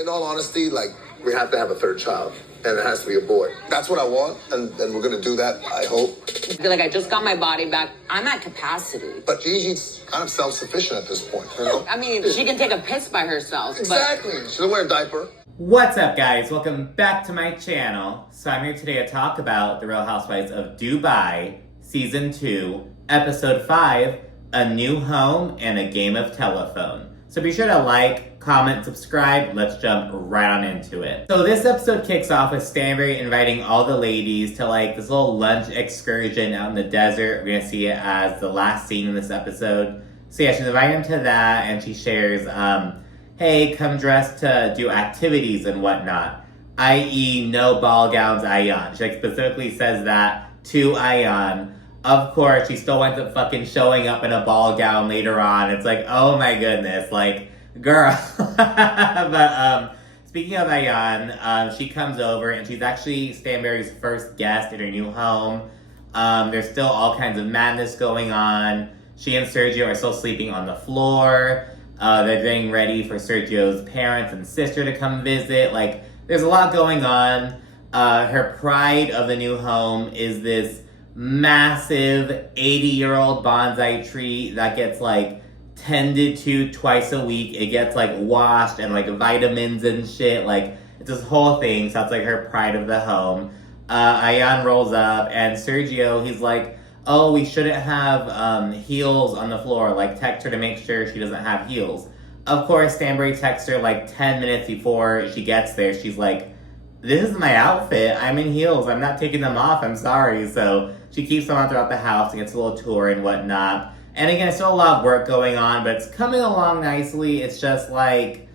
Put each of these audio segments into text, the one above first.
in all honesty, like, we have to have a third child. And it has to be a boy. That's what I want, and we're gonna do that, I hope. I feel like I just got my body back. I'm at capacity. But Gigi's kind of self-sufficient at this point, you know? I mean, she can take a piss by herself. Exactly. She doesn't wear a diaper. What's up, guys? Welcome back to my channel. So I'm here today to talk about The Real Housewives of Dubai, Season 2, Episode 5, A New Home and a Game of Telephone. So be sure to like, comment, subscribe. Let's jump right on into it. So this episode kicks off with Stanbury inviting all the ladies to like this little lunch excursion out in the desert. We're gonna see it as the last scene in this episode. So yeah, she's inviting them to that, and she shares, hey, come dressed to do activities and whatnot. I.e., no ball gowns, Ayan. She like specifically says that to Ayan. Of course, she still winds up fucking showing up in a ball gown later on. It's like, oh my goodness, like, girl. But speaking of Ayan, she comes over and she's actually Stanbury's first guest in her new home. There's still all kinds of madness going on. She and Sergio are still sleeping on the floor. They're getting ready for Sergio's parents and sister to come visit. Like, there's a lot going on. Her pride of the new home is this massive 80-year-old bonsai tree that gets like tended to twice a week. It gets like washed and like vitamins and shit. Like, it's this whole thing. So that's like her pride of the home. Ayan rolls up and Sergio, he's like, oh, we shouldn't have heels on the floor. Like, text her to make sure she doesn't have heels. Of course, Stanbury texts her like 10 minutes before she gets there. She's like, this is my outfit. I'm in heels. I'm not taking them off. I'm sorry. So she keeps them on throughout the house and gets a little tour and whatnot. And again, still a lot of work going on, but it's coming along nicely. It's just like,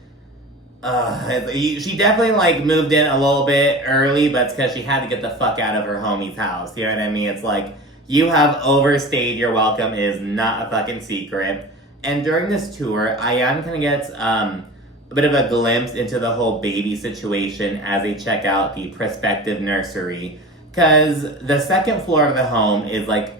she definitely like moved in a little bit early, but it's because she had to get the fuck out of her homie's house. You know what I mean? It's like, you have overstayed your welcome is not a fucking secret. And during this tour, Ayan kind of gets a bit of a glimpse into the whole baby situation as they check out the prospective nursery. Because the second floor of the home is like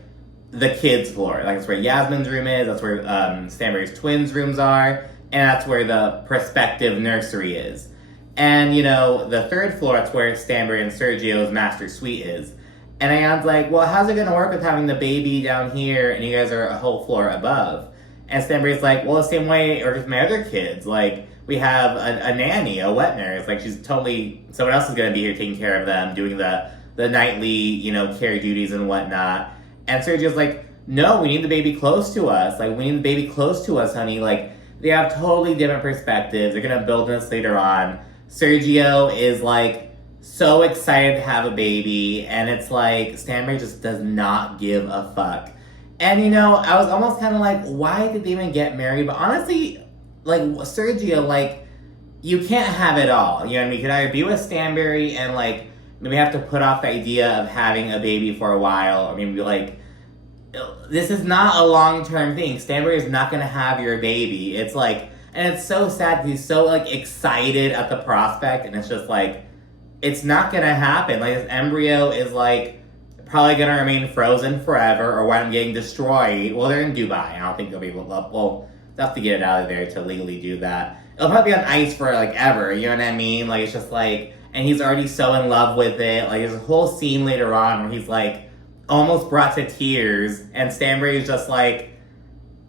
the kids' floor. Like, that's where Yasmin's room is, that's where Stanbury's twins' rooms are, and that's where the prospective nursery is. And, you know, the third floor, that's where Stanbury and Sergio's master suite is. And Ayan's like, well, how's it gonna work with having the baby down here and you guys are a whole floor above? And Stanbury's like, well, the same way, or with my other kids, like, we have a nanny, a wet nurse. Like, she's totally, someone else is gonna be here taking care of them, doing the nightly, you know, care duties and whatnot. And Sergio's like, no, we need the baby close to us. Like, we need the baby close to us, honey. Like, they have totally different perspectives. They're gonna build this later on. Sergio is like, so excited to have a baby, and it's like, Stanbury just does not give a fuck. And, you know, I was almost kind of like, why did they even get married? But honestly, like, Sergio, like, you can't have it all. You know what I mean? You could either be with Stanbury and, like, maybe have to put off the idea of having a baby for a while, or maybe, like, this is not a long-term thing. Stanbury is not going to have your baby. It's like, and it's so sad. He's so, like, excited at the prospect, and it's just like, it's not gonna happen. Like, this embryo is like probably gonna remain frozen forever or wind up getting destroyed. Well, they're in Dubai. I don't think they'll be able to, well, they'll have to get it out of there to legally do that. It'll probably be on ice for like ever, you know what I mean? Like, it's just like, and he's already so in love with it. Like, there's a whole scene later on where he's like almost brought to tears, and Stanbury is just like,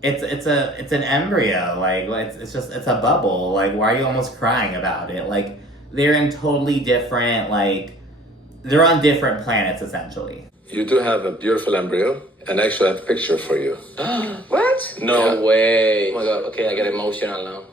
it's an embryo. Like, it's a bubble. Like, why are you almost crying about it? Like, they're in totally different, like, they're on different planets, essentially. You do have a beautiful embryo, and actually I have a picture for you. What? No way. Oh my god, okay, I get emotional now.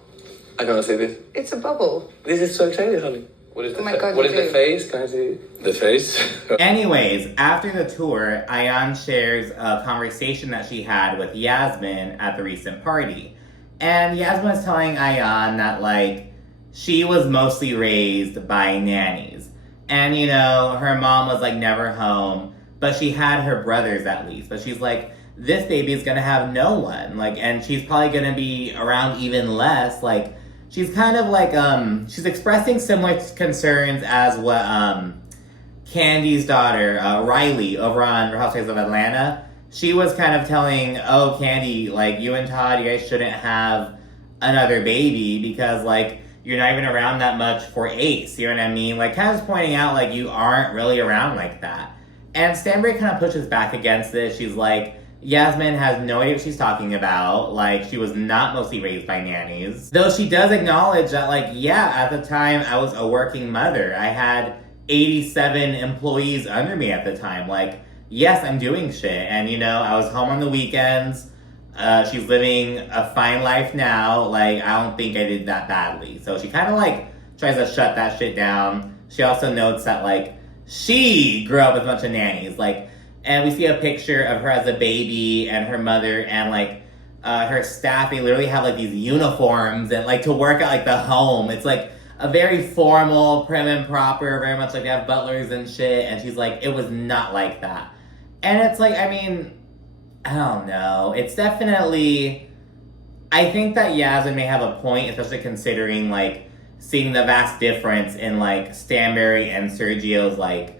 I gotta see this. It's a bubble. This is so exciting, honey. What is Oh my God, what is you the do. face? Can I see The face? Anyways, after the tour, Ayan shares a conversation that she had with Yasmin at the recent party. And Yasmin was telling Ayan that, like, she was mostly raised by nannies. And, you know, her mom was, like, never home, but she had her brothers at least. But she's like, this baby is gonna have no one. Like, and she's probably gonna be around even less. Like, she's kind of like, she's expressing similar concerns as what, Candy's daughter, Riley, over on Real Housewives of Atlanta. She was kind of telling, oh, Candy, like, you and Todd, you guys shouldn't have another baby because, like, you're not even around that much for Ace, you know what I mean? Like, kind of just pointing out, like, you aren't really around like that. And Stanbury kind of pushes back against this. She's like, Yasmin has no idea what she's talking about. Like, she was not mostly raised by nannies. Though she does acknowledge that, like, yeah, at the time, I was a working mother. I had 87 employees under me at the time. Like, yes, I'm doing shit. And, you know, I was home on the weekends. She's living a fine life now. Like, I don't think I did that badly. So she kind of, like, tries to shut that shit down. She also notes that, like, she grew up with a bunch of nannies. Like, and we see a picture of her as a baby and her mother and, like, her staff. They literally have, like, these uniforms and, like, to work at, like, the home. It's, like, a very formal, prim and proper, very much like they have butlers and shit. And she's like, it was not like that. And it's like, I mean, I don't know. It's definitely, I think that Yasmin may have a point, especially considering, like, seeing the vast difference in, like, Stanbury and Sergio's, like,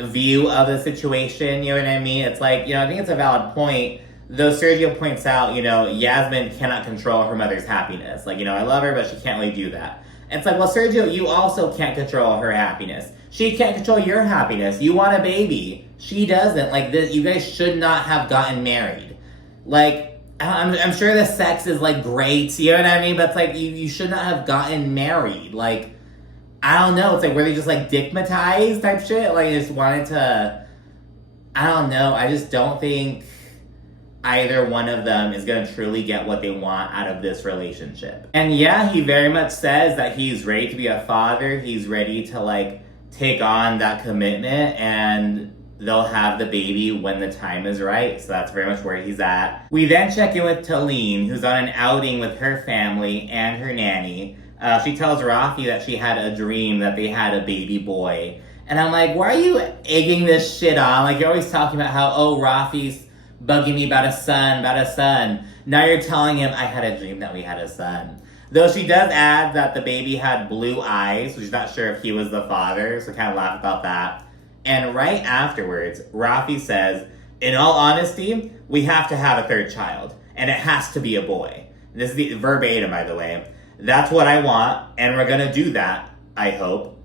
view of the situation, you know what I mean? It's like, you know, I think it's a valid point, though Sergio points out, you know, Yasmin cannot control her mother's happiness. Like, you know, I love her, but she can't really do that. And it's like, well, Sergio, you also can't control her happiness. She can't control your happiness. You want a baby. She doesn't. Like, you guys should not have gotten married. Like, I'm sure the sex is, like, great, you know what I mean? But it's like, you should not have gotten married. Like, I don't know. It's like, were they just, like, dickmatized type shit? Like, they just wanted to, I don't know. I just don't think either one of them is going to truly get what they want out of this relationship. And yeah, he very much says that he's ready to be a father. He's ready to, like, take on that commitment, and they'll have the baby when the time is right. So that's very much where he's at. We then check in with Taleen, who's on an outing with her family and her nanny. She tells Rafi that she had a dream that they had a baby boy. And I'm like, why are you egging this shit on? Like, you're always talking about how, oh, Rafi's bugging me about a son. Now you're telling him I had a dream that we had a son. Though she does add that the baby had blue eyes, so she's not sure if he was the father, so kind of laugh about that. And right afterwards, Rafi says, in all honesty, we have to have a third child, and it has to be a boy. This is the verbatim, by the way. That's what I want, and we're gonna do that, I hope.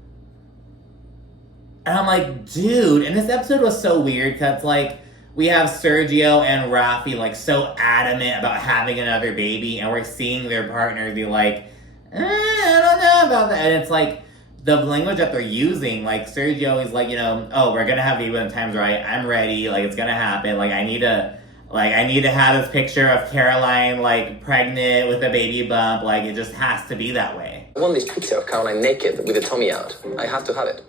And I'm like, dude, and this episode was so weird, because, like, we have Sergio and Rafi, like, so adamant about having another baby, and we're seeing their partners be like, I don't know about that. And it's like, the language that they're using, like, Sergio is like, you know, oh, we're gonna have a baby when the time's right. I'm ready. Like, it's gonna happen. Like, I need to have this picture of Caroline, like, pregnant with a baby bump. Like, it just has to be that way. I want this picture of Caroline naked with the tummy out. I have to have it.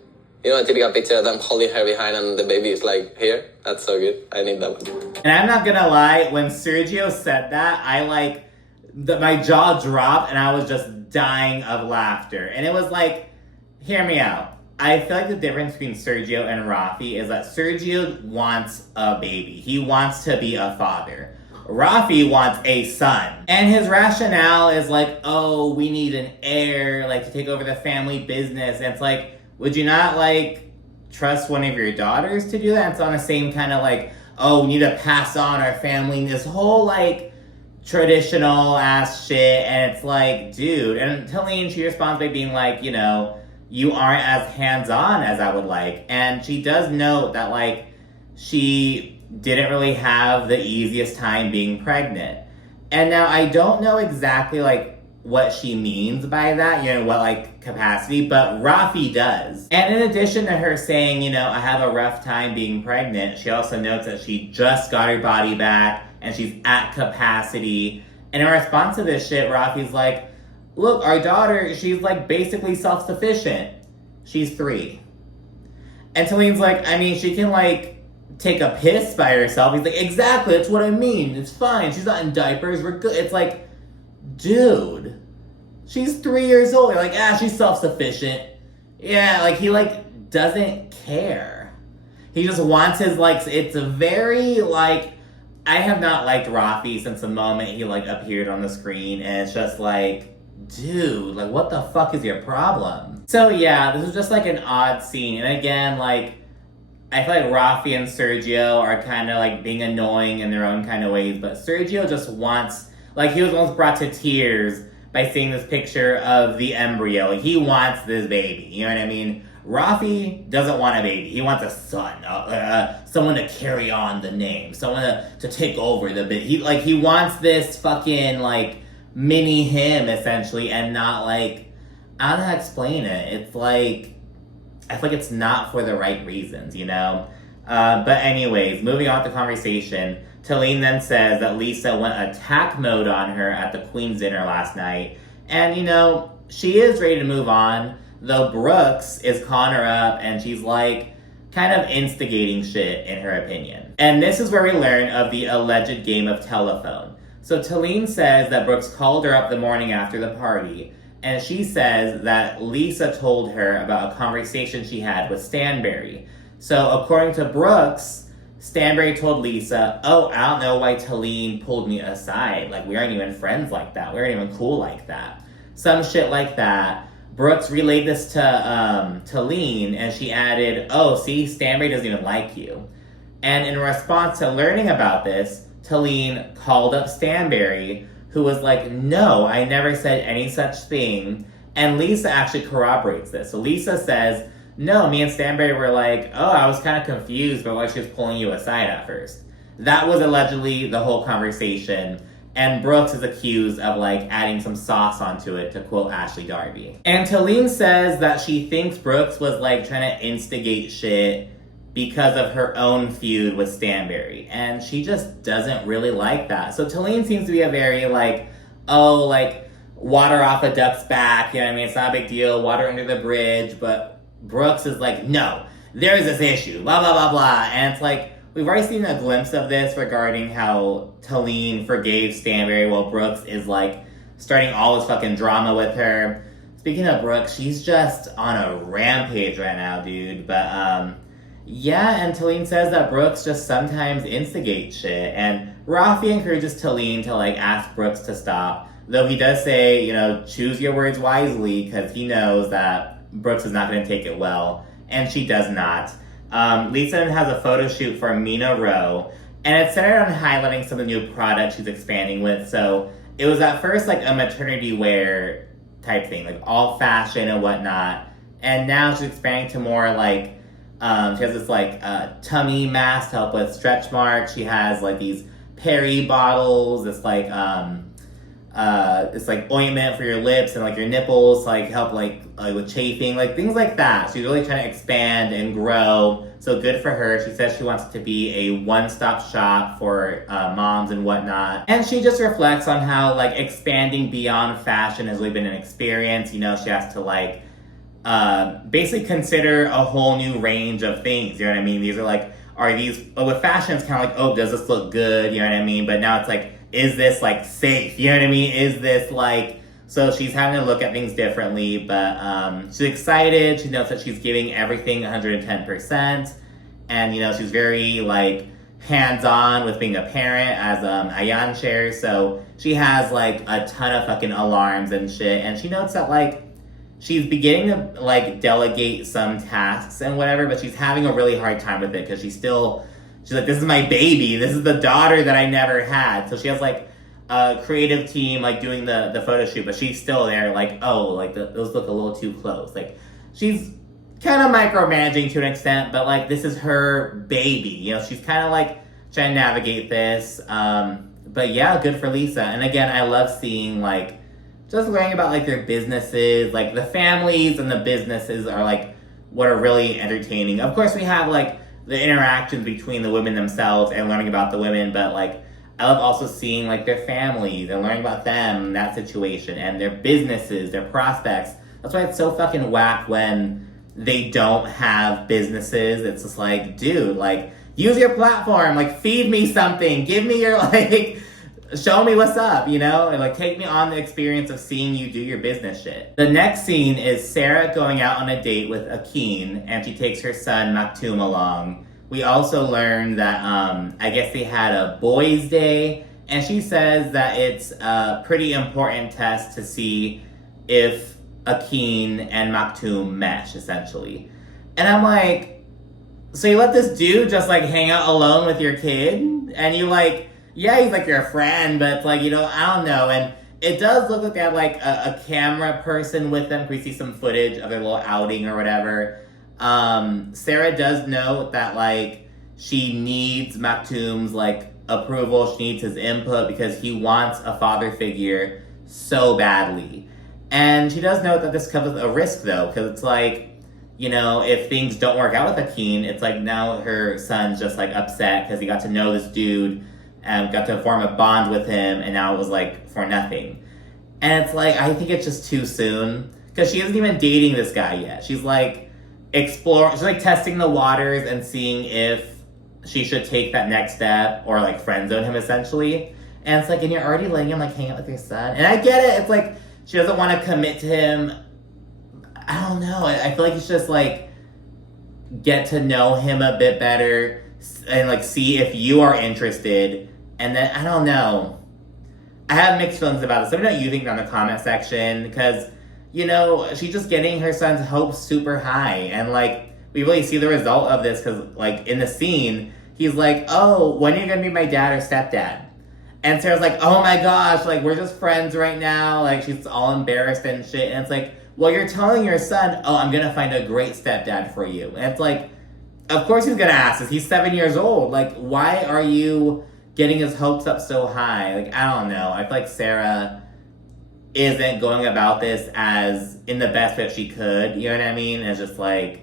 You know, a typical picture of them holding her behind and the baby is like, here? That's so good. I need that one. And I'm not gonna lie, when Sergio said that, my jaw dropped and I was just dying of laughter. And it was like, hear me out. I feel like the difference between Sergio and Rafi is that Sergio wants a baby. He wants to be a father. Rafi wants a son. And his rationale is like, oh, we need an heir, like, to take over the family business. And it's like, would you not, like, trust one of your daughters to do that? It's on the same kind of, like, oh, we need to pass on our family, this whole, like, traditional ass shit. And it's like, dude. And Taleen, she responds by being like, you know, you aren't as hands-on as I would like. And she does note that, like, she didn't really have the easiest time being pregnant. And now I don't know exactly, like, what she means by that, you know, what, like, capacity, but Rafi does. And in addition to her saying, you know, I have a rough time being pregnant, she also notes that she just got her body back and she's at capacity. And in response to this shit, Rafi's like, look, our daughter, she's, like, basically self-sufficient. She's 3. And Taleen's like, I mean, she can, like, take a piss by herself. He's like, exactly, that's what I mean. It's fine. She's not in diapers. We're good. It's like, dude, she's 3 years old. You're like, she's self-sufficient. Yeah, like, he, like, doesn't care. He just wants his, like, it's a very, like, I have not liked Rafi since the moment he, like, appeared on the screen, and it's just like, dude, like, what the fuck is your problem? So, yeah, this was just, like, an odd scene. And again, like, I feel like Rafi and Sergio are kind of, like, being annoying in their own kind of ways, but Sergio just wants, like, he was almost brought to tears by seeing this picture of the embryo. Like, he wants this baby, you know what I mean? Rafi doesn't want a baby. He wants a son, someone to carry on the name, someone to take over the bit. He wants this fucking, like, mini him, essentially, and not, like, I don't know how to explain it. It's like, I feel like it's not for the right reasons, you know? But anyways, moving on with the conversation, Taleen then says that Lisa went attack mode on her at the Queen's dinner last night. And, you know, she is ready to move on, though Brooks is calling her up and she's like kind of instigating shit in her opinion. And this is where we learn of the alleged game of telephone. So Taleen says that Brooks called her up the morning after the party, and she says that Lisa told her about a conversation she had with Stanbury. So according to Brooks, Stanbury told Lisa, oh, I don't know why Taleen pulled me aside. Like, we aren't even friends like that. We aren't even cool like that. Some shit like that. Brooks relayed this to Taleen, and she added, oh, see, Stanbury doesn't even like you. And in response to learning about this, Taleen called up Stanbury, who was like, no, I never said any such thing. And Lisa actually corroborates this. So Lisa says, no, me and Stanbury were like, oh, I was kind of confused by why she was pulling you aside at first. That was allegedly the whole conversation. And Brooks is accused of, like, adding some sauce onto it, to quote Ashley Darby. And Taleen says that she thinks Brooks was, like, trying to instigate shit because of her own feud with Stanbury. And she just doesn't really like that. So Taleen seems to be a very, like, oh, like, water off a duck's back, you know what I mean? It's not a big deal, water under the bridge. But Brooks is like, no, there's this issue, blah, blah, blah, blah. And it's like, we've already seen a glimpse of this regarding how Taleen forgave Stanbury while Brooks is, like, starting all this fucking drama with her. Speaking of Brooks, she's just on a rampage right now, dude. But, yeah, and Taleen says that Brooks just sometimes instigates shit. And Rafi encourages Taleen to, like, ask Brooks to stop. Though he does say, you know, choose your words wisely, because he knows that Brooks is not going to take it well. And she does not. Lisa has a photo shoot for Mina Rowe, and it's centered on highlighting some of the new products she's expanding with. So it was at first like a maternity wear type thing, like all fashion and whatnot. And now she's expanding to more like, she has this like tummy mask to help with stretch marks. She has like these Perry bottles, this like ointment for your lips and like your nipples to like help like with chafing, like things like that. She's really trying to expand and grow. So good for her. She says she wants to be a one-stop shop for moms and whatnot. And she just reflects on how like expanding beyond fashion has really been an experience. You know, she has to like basically consider a whole new range of things. You know what I mean? These are like, with fashion, it's kind of like, oh, does this look good? You know what I mean? But now it's like, is this like safe? You know what I mean? Is this like, so she's having to look at things differently, but she's excited. She knows that she's giving everything 110%. And, you know, she's very like hands-on with being a parent, as Ayan shares. So she has like a ton of fucking alarms and shit. And she notes that like, she's beginning to like delegate some tasks and whatever, but she's having a really hard time with it because she's like, this is my baby. This is the daughter that I never had. So she has like a creative team like doing the photo shoot, but she's still there like, oh, like those look a little too close. Like she's kind of micromanaging to an extent, but like this is her baby. You know, she's kind of like trying to navigate this. But yeah, good for Lisa. And again, I love seeing like, just learning about like their businesses, like the families and the businesses are like what are really entertaining. Of course, we have like the interactions between the women themselves and learning about the women, but like I love also seeing like their families and learning about them, that situation, and their businesses, their prospects. That's why it's so fucking whack when they don't have businesses. It's just like, dude, like use your platform, like feed me something, give me your like, show me what's up, you know? And like take me on the experience of seeing you do your business shit. The next scene is Sarah going out on a date with Akeen, and she takes her son Maktoum along. We also learned that I guess they had a boys' day, and she says that it's a pretty important test to see if Akeen and Maktoum mesh, essentially. And I'm like, so you let this dude just like hang out alone with your kid? And you like, yeah, he's like your friend, but it's like, you know, I don't know. And it does look like they have like a camera person with them. We see some footage of their little outing or whatever. Sarah does note that like she needs Maktoum's like approval. She needs his input because he wants a father figure so badly. And she does note that this comes with a risk though, because it's like, you know, if things don't work out with Akin, it's like now her son's just like upset because he got to know this dude and got to form a bond with him, and now it was like for nothing. And it's like, I think it's just too soon because she isn't even dating this guy yet. She's like she's like testing the waters and seeing if she should take that next step or like friend zone him essentially. And it's like, and you're already letting him like hang out with your son. And I get it. It's like she doesn't want to commit to him. I don't know. I feel like it's just like get to know him a bit better and like see if you are interested. And then I don't know. I have mixed feelings about this. Let me know what you think down in the comment section, because you know she's just getting her son's hopes super high, and like we really see the result of this because like in the scene he's like, "Oh, when are you gonna be my dad or stepdad?" And Sarah's like, "Oh my gosh, like we're just friends right now." Like she's all embarrassed and shit, and it's like, well, you're telling your son, "Oh, I'm gonna find a great stepdad for you," and it's like, of course he's gonna ask this. He's 7 years old. Like, why are you getting his hopes up so high? Like, I don't know. I feel like Sarah isn't going about this as in the best way she could. You know what I mean? It's just like,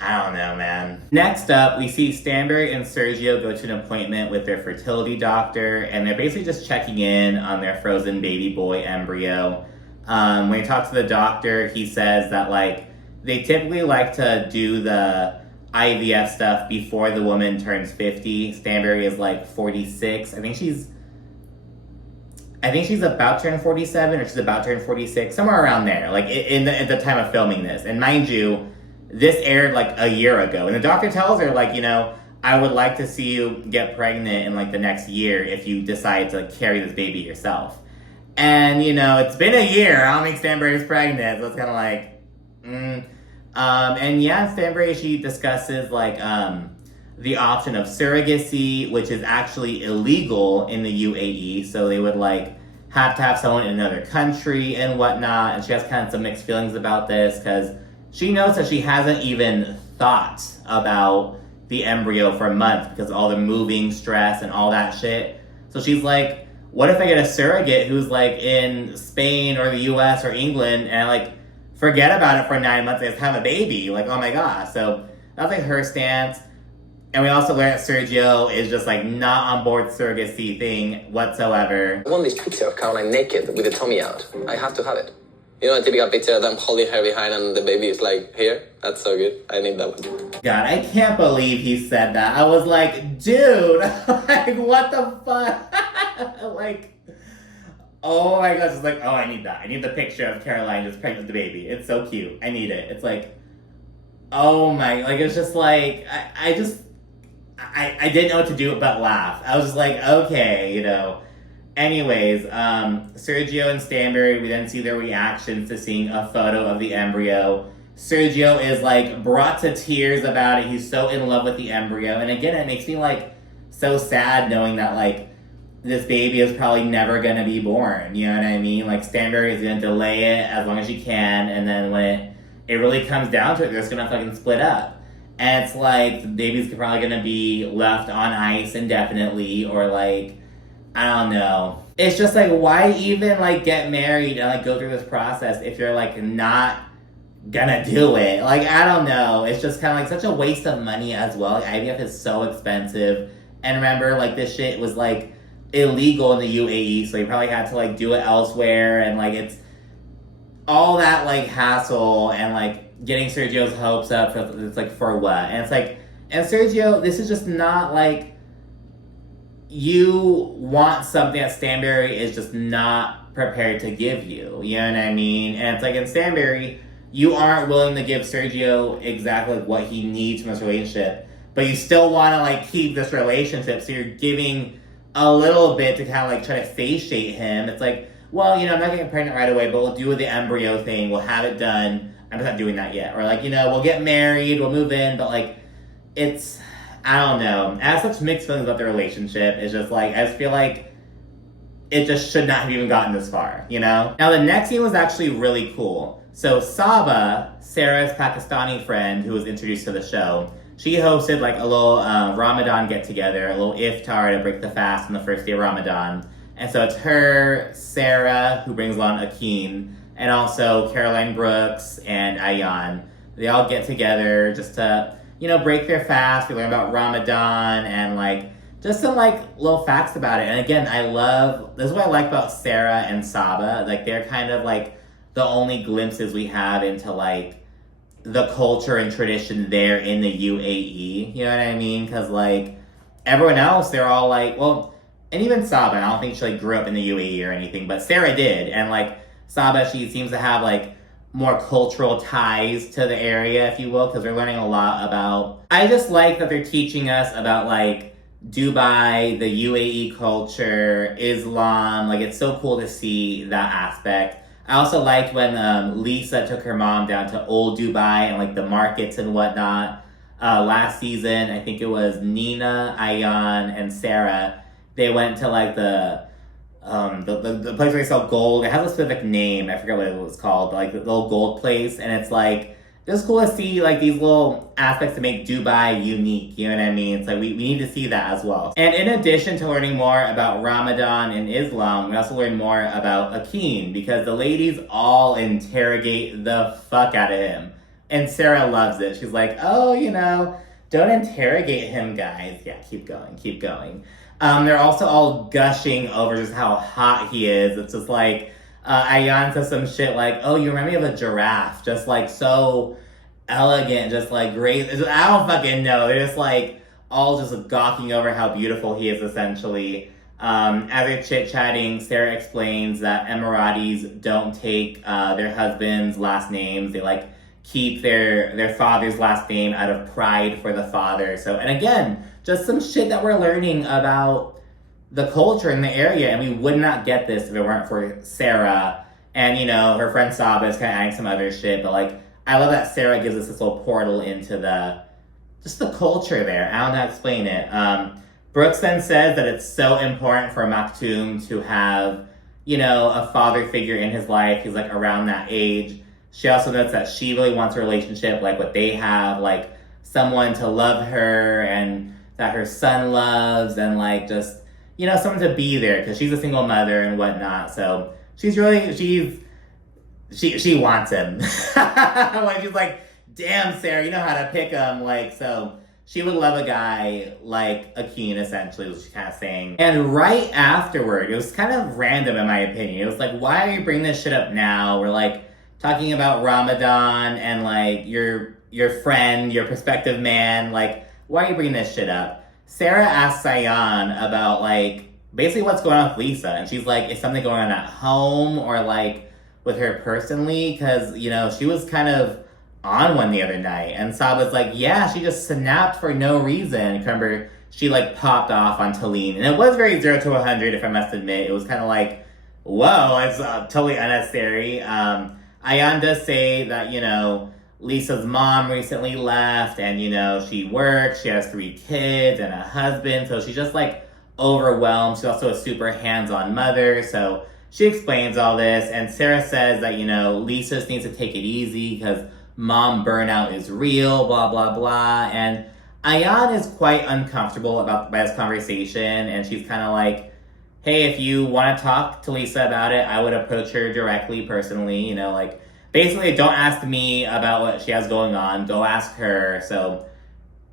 I don't know, man. Next up, we see Stanbury and Sergio go to an appointment with their fertility doctor, and they're basically just checking in on their frozen baby boy embryo. When he talks to the doctor, he says that like they typically like to do the IVF stuff before the woman turns 50. Stanbury is like 46. I think she's about to turn 47 or she's about to turn 46, somewhere around there, like at the time of filming this. And mind you, this aired like a year ago. And the doctor tells her like, you know, I would like to see you get pregnant in like the next year if you decide to like, carry this baby yourself. And, you know, it's been a year. I don't think Stanbury's pregnant. So it's kind of like, and yeah, Stanbury, she discusses like the option of surrogacy, which is actually illegal in the UAE. So they would like have to have someone in another country and whatnot. And she has kind of some mixed feelings about this because she knows that she hasn't even thought about the embryo for months because all the moving stress and all that shit. So she's like, what if I get a surrogate who's like in Spain or the US or England and I like forget about it for 9 months and just have a baby? Like, oh my gosh. So that's like her stance. And we also learned that Sergio is just like not on board surrogacy thing whatsoever. I want this picture of Caroline naked with the tummy out. I have to have it. You know, a typical picture of them holding her behind and the baby is like here. That's so good. I need that one. God, I can't believe he said that. I was like, dude, like what the fuck? Like, oh my gosh, it's like, oh, I need that. I need the picture of Caroline just pregnant with the baby. It's so cute. I need it. It's like, oh my, like it's just like, I didn't know what to do but laugh. I was just like, okay, you know. Anyways, Sergio and Stanbury, we then see their reactions to seeing a photo of the embryo. Sergio is like brought to tears about it. He's so in love with the embryo. And again, it makes me like so sad knowing that like this baby is probably never gonna be born. You know what I mean? Like Stanbury is gonna delay it as long as she can, and then when it really comes down to it, they're just gonna fucking split up. And it's like the baby's probably gonna be left on ice indefinitely, or like, I don't know. It's just like, why even like get married and like go through this process if you're like not gonna do it? Like, I don't know. It's just kind of like such a waste of money as well. Like, IVF is so expensive. And remember, like this shit was like illegal in the UAE, so you probably had to like do it elsewhere, and like it's all that like hassle and like getting Sergio's hopes up. It's like for what? And it's like, and Sergio, this is just not like, you want something that Stanbury is just not prepared to give you. You know what I mean? And it's like in Stanbury, you aren't willing to give Sergio exactly what he needs from this relationship, but you still want to like keep this relationship. So you're giving a little bit to kind of like try to satiate him. It's like, well, you know, I'm not getting pregnant right away, but we'll do the embryo thing. We'll have it done. I'm just not doing that yet. Or like, you know, we'll get married, we'll move in, but like, it's, I don't know. I have such mixed feelings about the relationship. It's just like, I just feel like it just should not have even gotten this far, you know? Now, the next scene was actually really cool. So Saba, Sarah's Pakistani friend who was introduced to the show, she hosted like a little Ramadan get-together, a little iftar to break the fast on the first day of Ramadan. And so it's her, Sarah, who brings along Akin, and also Caroline Brooks and Ayan. They all get together just to, you know, break their fast. We learn about Ramadan and like just some like little facts about it. And again, this is what I like about Sarah and Saba. Like they're kind of like the only glimpses we have into like the culture and tradition there in the UAE. You know what I mean? Because like everyone else, they're all like, well, and even Saba, I don't think she like grew up in the UAE or anything, but Sarah did. And like Saba, she seems to have like more cultural ties to the area, if you will, because we're learning a lot about, I just like that they're teaching us about like Dubai, the UAE culture, Islam. Like it's so cool to see that aspect. I also liked when Lisa took her mom down to old Dubai and like the markets and whatnot. Last season, I think it was Nina, Ayan, and Sarah. They went to like the place where they sell gold. It has a specific name. I forget what it was called, but like the little gold place. And it's like, just cool to see like these little aspects to make Dubai unique. You know what I mean? It's like we need to see that as well. And in addition to learning more about Ramadan and Islam, we also learn more about Akin because the ladies all interrogate the fuck out of him. And Sarah loves it. She's like, oh, you know, don't interrogate him, guys. Yeah, keep going, keep going. They're also all gushing over just how hot he is. It's just like, Ayan says some shit like, oh, you remind me of a giraffe. Just like so elegant, just like great. I don't fucking know. They're just like all just gawking over how beautiful he is essentially. As they're chit-chatting, Sarah explains that Emiratis don't take their husband's last names. They like keep their father's last name out of pride for the father. So, and again, just some shit that we're learning about the culture in the area, and we would not get this if it weren't for Sarah. And, you know, her friend Saba is kind of adding some other shit, but, like, I love that Sarah gives us this little portal into just the culture there. I don't know how to explain it. Brooks then says that it's so important for Maktoum to have, you know, a father figure in his life. He's, like, around that age. She also notes that she really wants a relationship like what they have, like, someone to love her and that her son loves, and like just, you know, someone to be there because she's a single mother and whatnot. So she wants him. Like she's like, damn, Sarah, you know how to pick him. Like, so she would love a guy like Akin, essentially, was she kind of saying. And right afterward, it was kind of random in my opinion. It was like, why are you bringing this shit up now? We're like talking about Ramadan and like your friend, your prospective man, like, why are you bringing this shit up? Sarah asked Sayan about, like, basically what's going on with Lisa. And she's like, is something going on at home or, like, with her personally? Because, you know, she was kind of on one the other night. And Saba's like, yeah, she just snapped for no reason. Remember, she, like, popped off on Taleen. And it was very 0 to 100, if I must admit. It was kind of like, whoa, it's totally unnecessary. Ayan does say that, you know, Lisa's mom recently left and, you know, she works, she has 3 kids and a husband, so she's just, like, overwhelmed. She's also a super hands-on mother, so she explains all this, and Sarah says that, you know, Lisa just needs to take it easy because mom burnout is real, blah, blah, blah, and Ayan is quite uncomfortable by this conversation, and she's kind of like, hey, if you want to talk to Lisa about it, I would approach her directly, personally, you know, like, basically, don't ask me about what she has going on. Go ask her. So,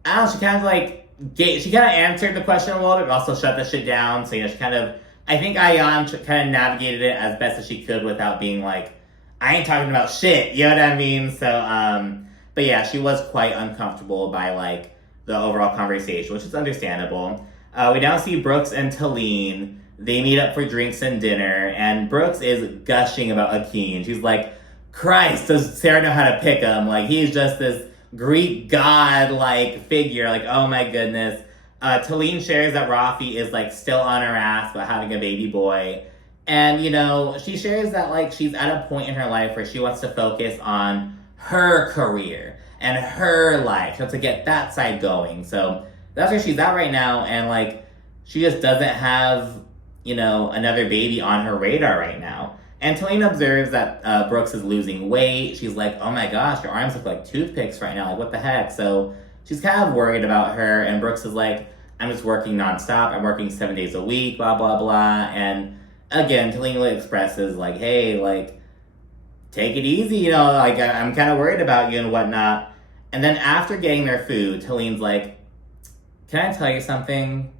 I don't know, she kind of like, she kind of answered the question a little bit, but also shut the shit down. So, you know, she kind of, I think Ayan kind of navigated it as best as she could without being like, I ain't talking about shit. You know what I mean? So, but yeah, she was quite uncomfortable by like the overall conversation, which is understandable. We now see Brooks and Taleen. They meet up for drinks and dinner, and Brooks is gushing about Akin. She's like, Christ, does Sarah know how to pick him? Like, he's just this Greek god-like figure. Like, oh my goodness. Taleen shares that Rafi is, like, still on her ass about having a baby boy. And, you know, she shares that, like, she's at a point in her life where she wants to focus on her career and her life. She wants to get that side going. So that's where she's at right now. And, like, she just doesn't have another baby on her radar right now. And Taleen observes that Brooks is losing weight. She's like, oh my gosh, your arms look like toothpicks right now. Like, what the heck? So she's kind of worried about her. And Brooks is like, I'm just working nonstop. I'm working 7 days a week, blah, blah, blah. And again, Taleen really expresses like, hey, like, take it easy. Like, I'm kind of worried about you and whatnot. And then after getting their food, Taleen's like, can I tell you something?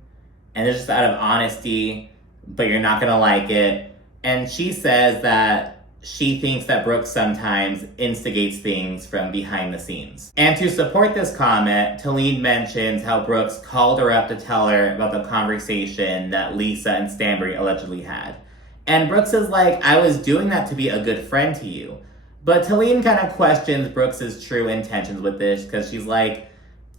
And it's just out of honesty, but you're not gonna like it. And she says that she thinks that Brooks sometimes instigates things from behind the scenes. And to support this comment, Taleen mentions how Brooks called her up to tell her about the conversation that Lisa and Stanbury allegedly had. And Brooks is like, I was doing that to be a good friend to you. But Taleen kind of questions Brooks's true intentions with this, because she's like,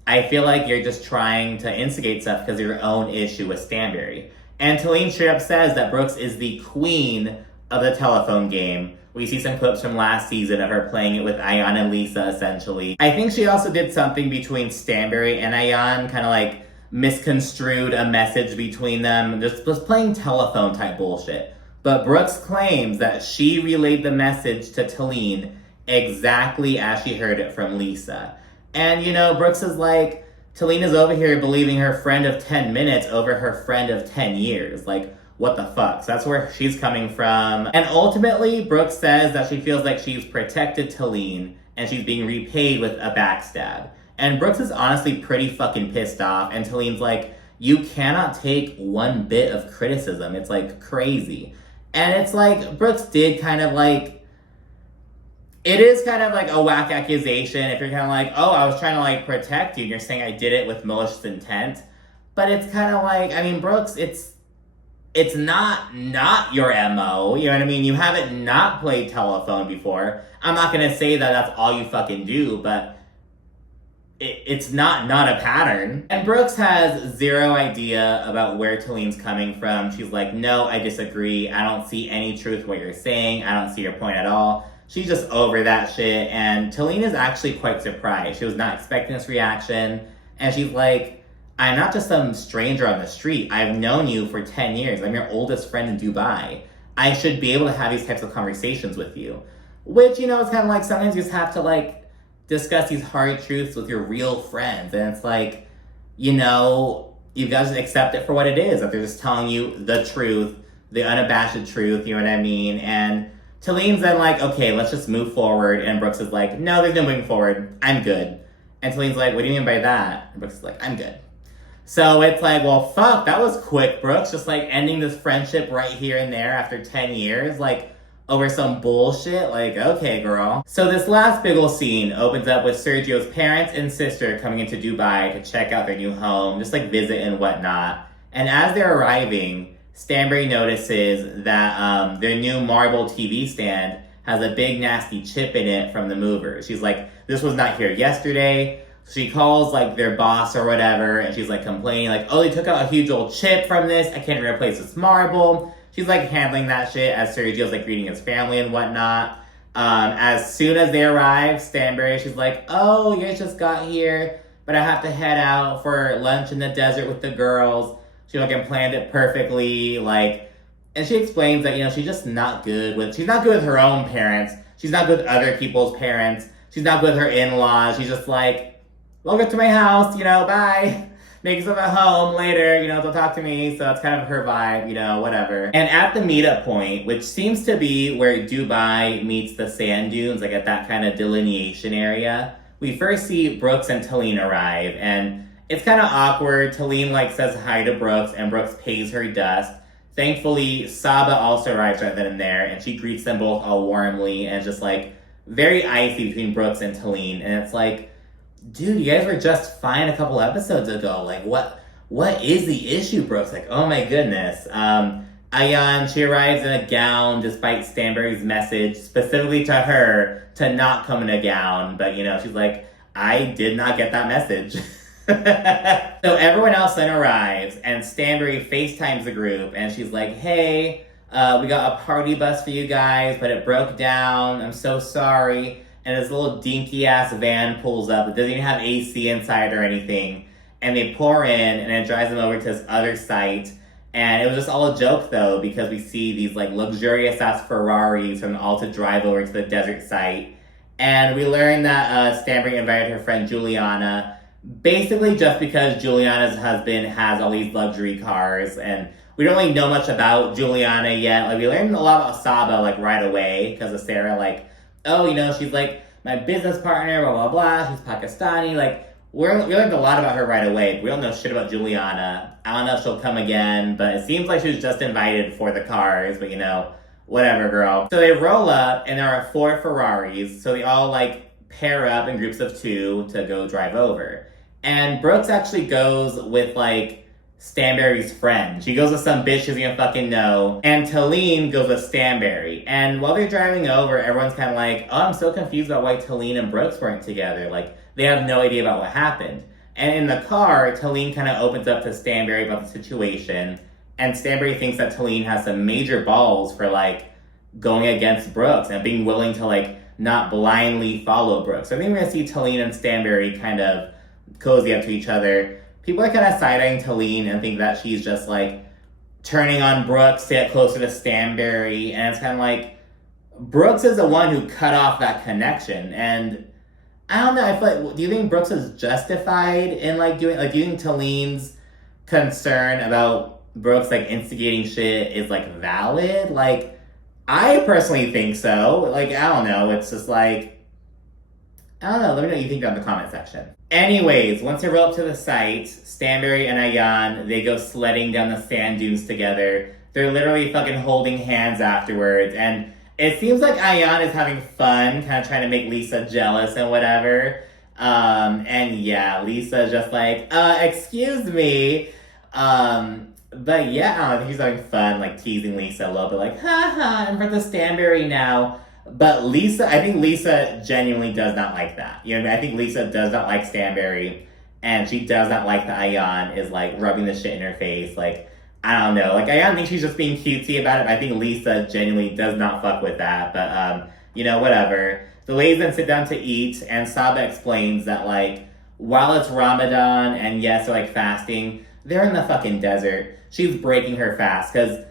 I feel like you're just trying to instigate stuff because of your own issue with Stanbury. And Taleen straight up says that Brooks is the queen of the telephone game. We see some clips from last season of her playing it with Ayan and Lisa, essentially. I think she also did something between Stanbury and Ayan, kind of like misconstrued a message between them, just playing telephone type bullshit. But Brooks claims that she relayed the message to Taleen exactly as she heard it from Lisa. And, Brooks is like, Taleen is over here believing her friend of 10 minutes over her friend of 10 years. Like, what the fuck? So that's where she's coming from. And ultimately, Brooks says that she feels like she's protected Taleen and she's being repaid with a backstab. And Brooks is honestly pretty fucking pissed off. And Taleen's like, you cannot take one bit of criticism. It's like crazy. And it's like, Brooks did kind of like, it is kind of like a whack accusation if you're kind of like, oh, I was trying to like protect you and you're saying I did it with malicious intent. But it's kind of like, I mean, Brooks, it's not your MO, you know what I mean? You haven't not played telephone before. I'm not going to say that that's all you fucking do, but it's not a pattern. And Brooks has zero idea about where Taleen's coming from. She's like, no, I disagree. I don't see any truth in what you're saying. I don't see your point at all. She's just over that shit. And Taleen is actually quite surprised. She was not expecting this reaction. And she's like, I'm not just some stranger on the street. I've known you for 10 years. I'm your oldest friend in Dubai. I should be able to have these types of conversations with you. Which, is kind of like sometimes you just have to like discuss these hard truths with your real friends. And it's like, you've got to just accept it for what it is. That they're just telling you the truth, the unabashed truth, you know what I mean? And Taleen's then like, okay, let's just move forward. And Brooks is like, no, there's no moving forward. I'm good. And Taleen's like, what do you mean by that? And Brooks is like, I'm good. So it's like, well, fuck, that was quick, Brooks. Just like ending this friendship right here and there after 10 years. Like, over some bullshit? Like, okay, girl. So this last big ol' scene opens up with Sergio's parents and sister coming into Dubai to check out their new home, just like visit and whatnot. And as they're arriving, Stanbury notices that their new marble TV stand has a big nasty chip in it from the movers. She's like, this was not here yesterday. She calls like their boss or whatever, and she's like complaining like, oh, they took out a huge old chip from this. I can't replace this marble. She's like handling that shit as Sergio's like greeting his family and whatnot. As soon as they arrive, Stanbury, she's like, oh, you guys just got here, but I have to head out for lunch in the desert with the girls. She fucking planned it perfectly, like, and she explains that, she's just not good with her own parents. She's not good with other people's parents. She's not good with her in-laws. She's just like, welcome to my house, bye. Make yourself at home later, don't talk to me. So that's kind of her vibe, whatever. And at the meetup point, which seems to be where Dubai meets the sand dunes, like at that kind of delineation area, we first see Brooks and Taleen arrive. And it's kind of awkward. Taleen says hi to Brooks and Brooks pays her dust. Thankfully, Saba also arrives right then and there and she greets them both all warmly and just very icy between Brooks and Taleen. And it's like, dude, you guys were just fine a couple episodes ago. What is the issue, Brooks? Oh my goodness. Ayan, she arrives in a gown despite Stanbury's message specifically to her to not come in a gown. But, she's like, I did not get that message. So everyone else then arrives and Stanbury FaceTimes the group and she's like, hey, we got a party bus for you guys, but it broke down. I'm so sorry. And this little dinky-ass van pulls up. It doesn't even have AC inside or anything. And they pour in, and it drives them over to this other site. And it was just all a joke, though, because we see these, like, luxurious-ass Ferraris from all to drive over to the desert site. And we learn that Stanbury invited her friend Juliana, basically just because Juliana's husband has all these luxury cars. And we don't really know much about Juliana yet. Like, we learned a lot about Saba, like, right away, because of Sarah, like, oh, you know, she's, like, my business partner, blah, blah, blah, she's Pakistani, like, we learned a lot about her right away. We don't know shit about Juliana. I don't know if she'll come again, but it seems like she was just invited for the cars, but you know, whatever, girl. So they roll up, and there are 4 Ferraris, so they all, like, pair up in groups of 2 to go drive over. And Brooks actually goes with, like, Stanbury's friend. She goes with some bitch who's gonna fucking know. And Taleen goes with Stanbury. And while they're driving over, everyone's kind of like, oh, I'm so confused about why Taleen and Brooks weren't together. Like, they have no idea about what happened. And in the car, Taleen kind of opens up to Stanbury about the situation. And Stanbury thinks that Taleen has some major balls for, like, going against Brooks and being willing to, like, not blindly follow Brooks. So I think we're going to see Taleen and Stanbury kind of cozy up to each other. People are kind of side-eyeing Taleen and think that she's just, like, turning on Brooks to get closer to Stanbury. And it's kind of like, Brooks is the one who cut off that connection. And I don't know, I feel like, do you think Brooks is justified in, like, doing, like, do you think Taleen's concern about Brooks, like, instigating shit is, like, valid? Like, I personally think so. Like, I don't know, it's just, like, I don't know, let me know what you think down in the comment section. Anyways, once they roll up to the site, Stanbury and Ayan, they go sledding down the sand dunes together. They're literally fucking holding hands afterwards, and it seems like Ayan is having fun, kind of trying to make Lisa jealous and whatever. And yeah, Lisa's just like, excuse me. But yeah, I don't know, he's having fun, like teasing Lisa a little bit, like, haha, I'm for the Stanbury now. But Lisa, I think Lisa genuinely does not like that. You know what I mean? I think Lisa does not like Stanbury, and she does not like that Ayan is, like, rubbing the shit in her face. Like, I don't know. Like, I think she's just being cutesy about it, but I think Lisa genuinely does not fuck with that. But, you know, whatever. The ladies then sit down to eat, and Saba explains that, like, while it's Ramadan, and yes, they're, like, fasting, they're in the fucking desert. She's breaking her fast, because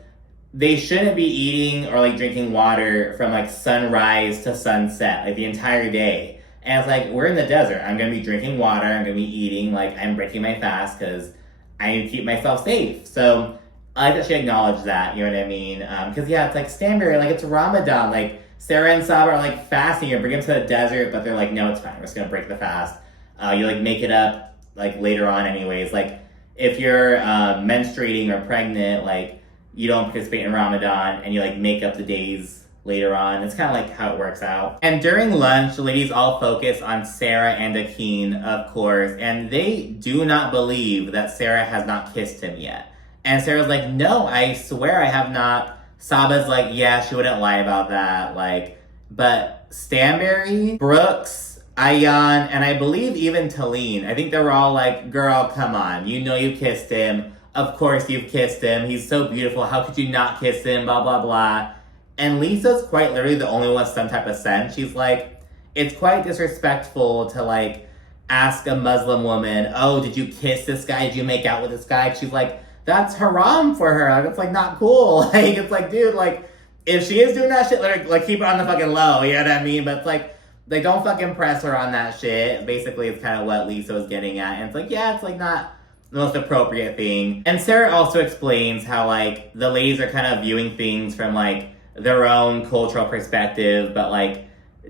they shouldn't be eating or, like, drinking water from, like, sunrise to sunset, like, the entire day. And it's like, we're in the desert. I'm going to be drinking water. I'm going to be eating. Like, I'm breaking my fast because I need to keep myself safe. So I like that she acknowledged that, you know what I mean? Because, yeah, it's like, Stanbury, like, it's Ramadan. Like, Sarah and Saba are, like, fasting. You're bringing them to the desert, but they're like, no, it's fine. We're just going to break the fast. You, like, make it up, like, later on anyways. Like, if you're menstruating or pregnant, like, you don't participate in Ramadan, and you, like, make up the days later on. It's kind of like how it works out. And during lunch, the ladies all focus on Sarah and Akin, of course, and they do not believe that Sarah has not kissed him yet. And Sarah's like, no, I swear I have not. Saba's like, yeah, she wouldn't lie about that. Like, but Stanbury, Brooks, Ayan, and I believe even Taleen, I think they were all like, girl, come on. You know you kissed him. Of course you've kissed him. He's so beautiful. How could you not kiss him? Blah, blah, blah. And Lisa's quite literally the only one with some type of sense. She's like, it's quite disrespectful to, like, ask a Muslim woman, oh, did you kiss this guy? Did you make out with this guy? She's like, that's haram for her. Like, it's, like, not cool. Like, it's like, dude, like, if she is doing that shit, like, keep it on the fucking low. You know what I mean? But it's like, don't fucking press her on that shit. Basically, it's kind of what Lisa was getting at. And it's like, yeah, it's, like, not the most appropriate thing. And Sarah also explains how, like, the ladies are kind of viewing things from, like, their own cultural perspective, but, like,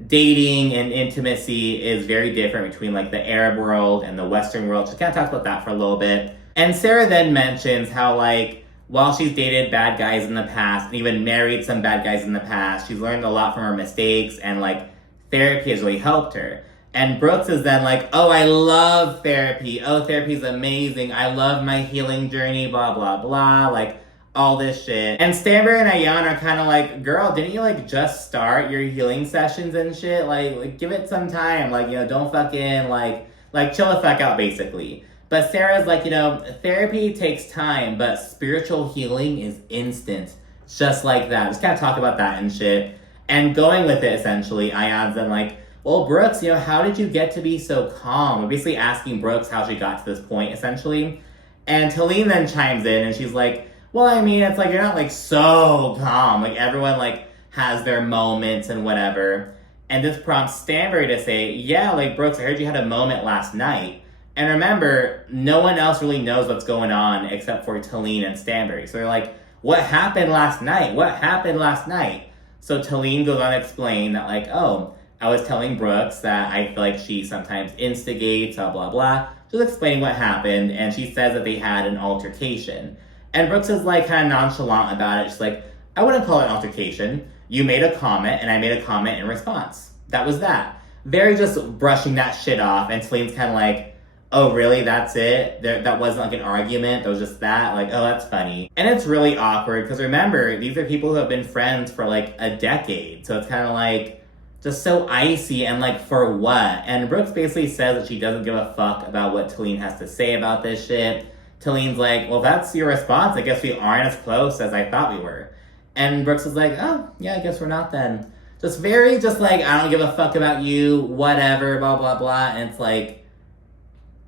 dating and intimacy is very different between, like, the Arab world and the Western world. She kind of talks about that for a little bit. And Sarah then mentions how, like, while she's dated bad guys in the past, and even married some bad guys in the past, she's learned a lot from her mistakes, and, like, therapy has really helped her. And Brooks is then like, oh, I love therapy. Oh, therapy's amazing. I love my healing journey, blah, blah, blah. Like, all this shit. And Stanbury and Ayan are kind of like, girl, didn't you, like, just start your healing sessions and shit? Like, give it some time. Like, you know, don't fucking, like, chill the fuck out, basically. But Sarah's like, you know, therapy takes time, but spiritual healing is instant. Just like that. Just kind of talk about that and shit. And going with it, essentially, Ayan's then like, well, Brooks, you know, how did you get to be so calm? We're basically asking Brooks how she got to this point, essentially. And Taleen then chimes in, and she's like, Well, I mean, it's like, you're not, like, so calm. Like, everyone, like, has their moments and whatever. And this prompts Stanbury to say, yeah, like, Brooks, I heard you had a moment last night. And remember, no one else really knows what's going on except for Taleen and Stanbury. So they're like, what happened last night? What happened last night? So Taleen goes on to explain that, like, oh, I was telling Brooks that I feel like she sometimes instigates, blah, blah, blah. Just explaining what happened, and she says that they had an altercation. And Brooks is, like, kind of nonchalant about it. She's like, I wouldn't call it an altercation. You made a comment, and I made a comment in response. That was that. Very just brushing that shit off, and Taleen's kind of like, oh, really? That's it? That wasn't like an argument? That was just that? Like, oh, that's funny. And it's really awkward, because remember, these are people who have been friends for, like, a decade. So it's kind of like, just so icy, and like, for what? And Brooks basically says that she doesn't give a fuck about what Taleen has to say about this shit. Taleen's like, well, that's your response. I guess we aren't as close as I thought we were. And Brooks is like, oh, yeah, I guess we're not then. Just very, just like, I don't give a fuck about you, whatever, blah, blah, blah. And it's like,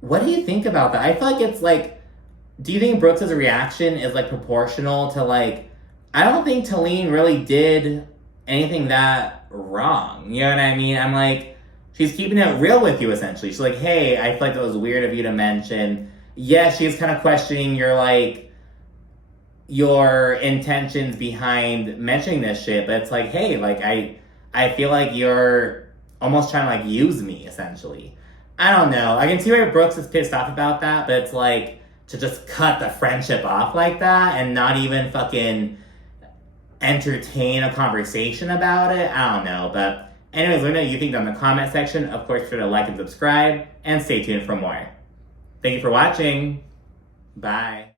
what do you think about that? I feel like it's like, do you think Brooks' reaction is like proportional to like, I don't think Taleen really did anything that wrong. You know what I mean? I'm like, she's keeping it real with you essentially. She's like, hey, I feel like that was weird of you to mention. Yeah, she's kind of questioning your like, your intentions behind mentioning this shit, but it's like, hey, like I feel like you're almost trying to like use me essentially. I don't know. I can see why Brooks is pissed off about that, but it's like, to just cut the friendship off like that and not even fucking entertain a conversation about it. I don't know. But anyways, let me know what you think down in the comment section. Of course, be sure to like and subscribe, and stay tuned for more. Thank you for watching. Bye.